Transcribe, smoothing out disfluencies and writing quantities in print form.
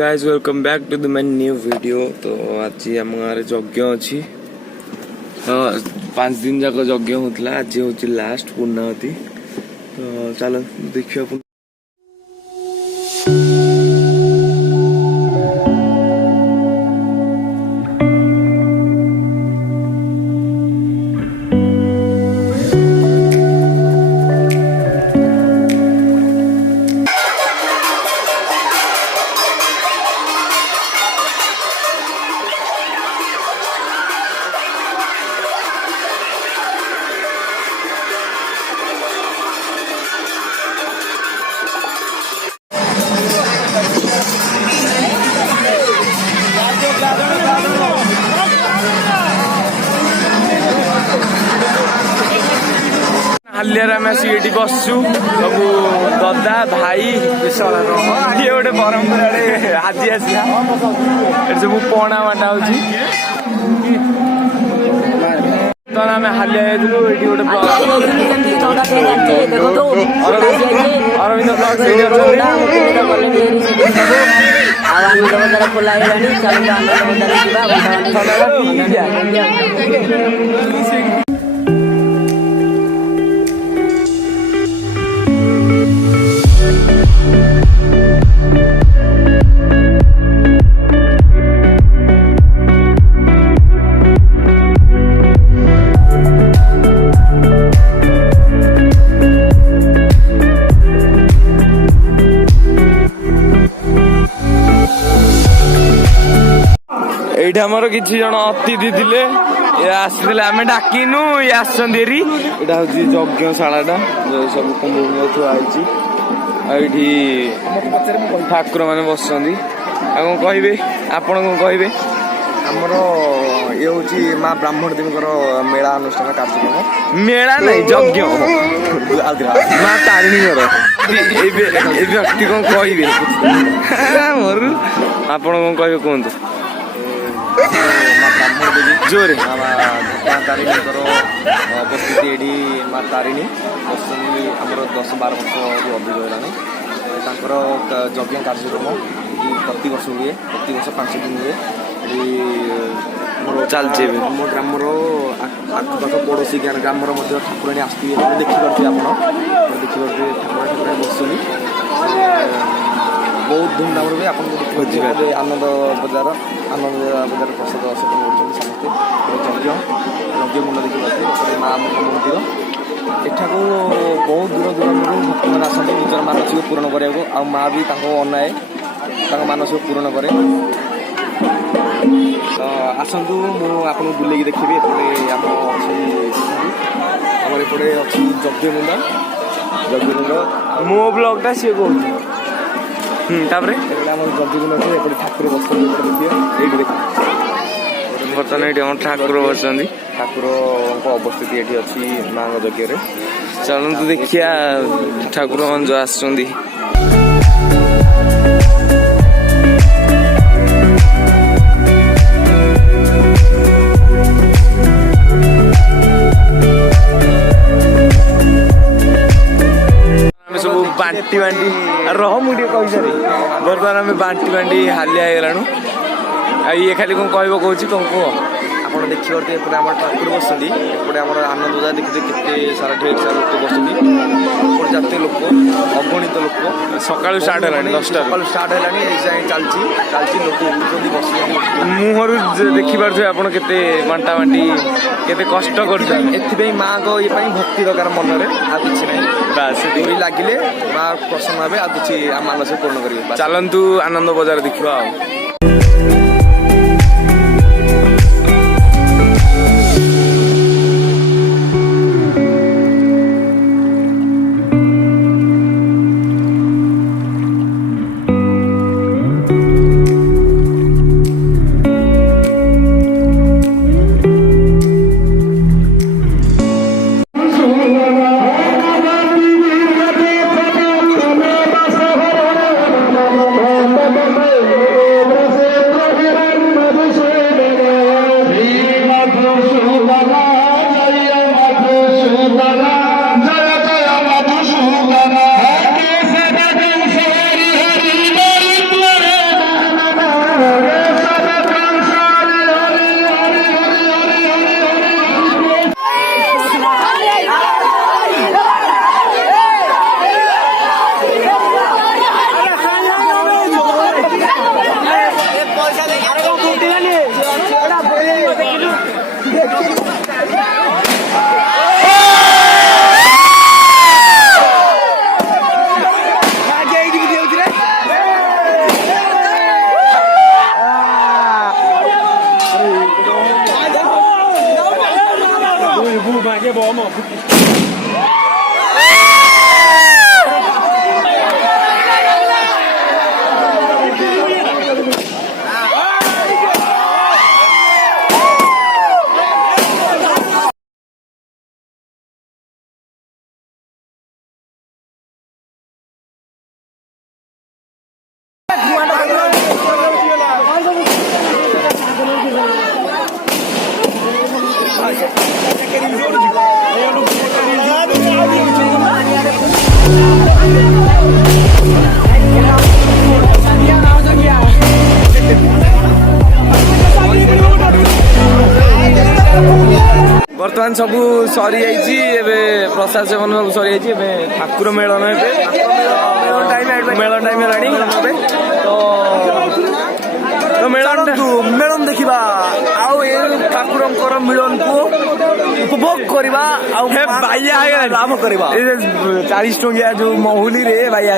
guys, welcome back to my new video. तो आज आम गाँव यज्ञ अच्छी तो 5 दिन जाक यज्ञ होता आज हूँ लास्ट पूर्णावती तो चलो देखिए हालिया आम आसी ये बसचु सब दादा भाई ये गोटे बरहमपुर आड़े आदि आसिया सब पणा बाटा हो आम हालिया ये गोटे अरविंद आमर किसी जन अतिथि थे आसी आम डाकिनु ये आसरी यहाँ हूँ यज्ञशाला सब कुंभ थुआई ठाकुर मैंने बस कहे आपण कहे आमर ये हूँ माँ ब्राह्मण देवी मेला अनुष्ठान कार्यक्रम मेला नहीं यज्ञ माँ तारिणी व्यक्ति कौन कहे मोर आपण कौन कहे कहतु जोरे माँ तारिणी उपस्थिति ये माँ तारिणी बसुनी आमर 10-12 वर्ष अधिक होगा यज्ञ कार्यक्रम प्रति वर्ष हुए प्रति वर्ष 5 दिन हुए चलचे मो ग्रामर आखपाख पड़ोशी ग्रामर ठाकुराणी आसती देखिपे आप देखिपे ठाकुर बसुनी बहुत धूमधाम भी आप आनंद बजार प्रसाद सेवन कर समस्ते यज्ञ यज्ञ मुंड देखिए माँ मंदिर एठाक बहुत दूर दूर भक्त मैंने आसती निजर मानसिक पूरण करने माँ भी अनाए मानसिक पूरण करे आसतु मुझे बुले देखी एपटे आम अच्छे अच्छी यज्ञ मुंड मो ब्लॉगटा सी कह तापर एपटे ठाकुर बस बर्तमान ये ठाकुर बस ठाकुर अवस्थित ये अच्छी माँ यज्ञ चलतु देखिया ठाकुर मन जो आस बांटी बांटी रह मुझे कही सारी बर्तमान आम बांटी बांटी हालिया होगलाणु ये खाली कौन कह कौन कह आप देखिए एपटे आम ठाकुर बसती एपटे आम आनंद बजार देखते केते सारा ढेर सारा लोक बसती जाते लोक अगणित लोक सका स्टार्ट है 10टा सका स्टार्ट है चलती लोक बस मुहर देखिपे आप बांटा बांटी केते कष्ट कर माँ को ये भक्ति दरकार मन में आ कि ना लगिले माँ प्रसन्न भाव आ कि मानसिक पूर्ण करेंगे चलतु आनंद बजार देखा बर्तमान सब सरी प्रसाद सेवन सब सरी ठाकुर मेलन मेलन टाइम है तो मेलन देखा ठाकुर मिलन को उपभोग करवा लाभ करवा 40 टंकिया जो महुली रे बाया